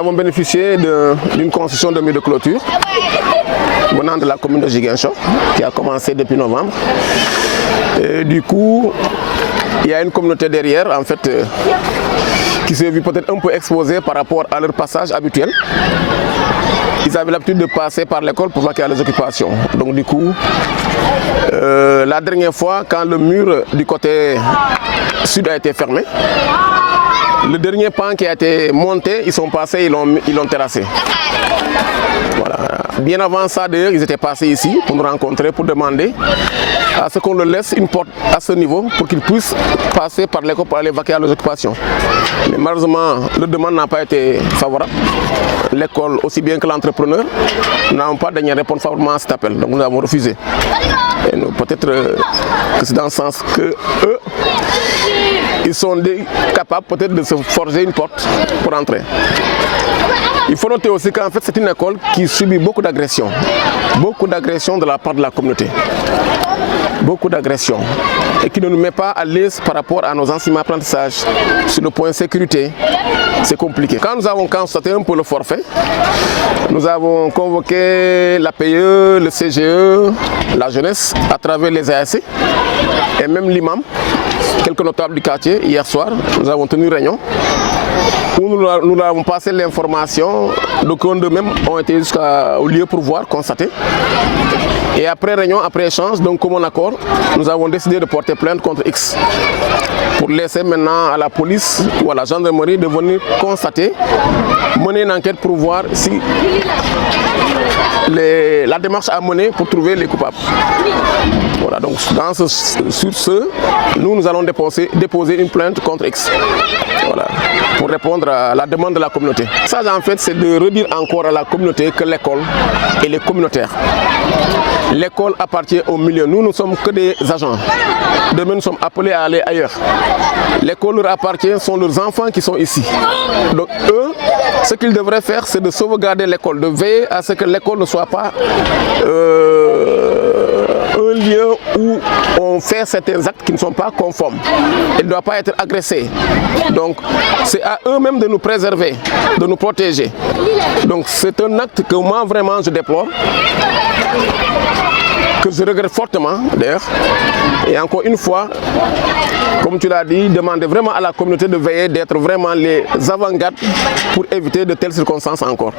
avons bénéficié d'une construction de mur de clôture venant de la commune de Ziguinchor qui a commencé depuis novembre. Et du coup, il y a une communauté derrière en fait qui s'est vue peut-être un peu exposée par rapport à leur passage habituel. Ils avaient l'habitude de passer par l'école pour vaquer à les occupations. Donc du coup, la dernière fois, quand le mur du côté sud a été fermé, le dernier pan qui a été monté, ils sont passés, ils l'ont terrassé. Voilà. Bien avant ça, d'ailleurs, ils étaient passés ici pour nous rencontrer, pour demander à ce qu'on leur laisse une porte à ce niveau pour qu'ils puissent passer par l'école pour aller vaquer à leurs occupations. Mais malheureusement, leur demande n'a pas été favorable. L'école, aussi bien que l'entrepreneur, n'ont pas daigné répondre favorablement à cet appel. Donc nous avons refusé. Et peut-être que c'est dans le sens que eux, ils sont capables peut-être de se forger une porte pour entrer. Il faut noter aussi qu'en fait c'est une école qui subit beaucoup d'agressions de la part de la communauté. Beaucoup d'agressions et qui ne nous met pas à l'aise par rapport à nos enseignements apprentissages. Sur le point sécurité, c'est compliqué. Quand nous avons constaté un peu le forfait, nous avons convoqué l'APE, le CGE, la jeunesse à travers les ASC et même l'imam, quelques notables du quartier. Hier soir, nous avons tenu une réunion où nous leur avons passé l'information. Donc eux-mêmes ont été jusqu'au lieu pour voir, constater. Et après réunion, après échange, donc comme un accord, nous avons décidé de porter plainte contre X pour laisser maintenant à la police ou à la gendarmerie de venir constater, mener une enquête pour voir si la démarche à mener pour trouver les coupables. Voilà, donc sur ce, nous allons déposer une plainte contre X. Voilà, pour répondre à la demande de la communauté. Ça, en fait, c'est de redire encore à la communauté que l'école, elle est communautaire. L'école appartient au milieu. Nous ne sommes que des agents. Demain, nous sommes appelés à aller ailleurs. L'école leur appartient, ce sont leurs enfants qui sont ici. Donc eux, ce qu'ils devraient faire, c'est de sauvegarder l'école, de veiller à ce que l'école ne soit pas un lieu où on fait certains actes qui ne sont pas conformes. Elle ne doit pas être agressée. Donc c'est à eux-mêmes de nous préserver, de nous protéger. Donc c'est un acte que moi vraiment je déplore, que je regrette fortement d'ailleurs. Et encore une fois, comme tu l'as dit, demander vraiment à la communauté de veiller, d'être vraiment les avant-gardes pour éviter de telles circonstances encore.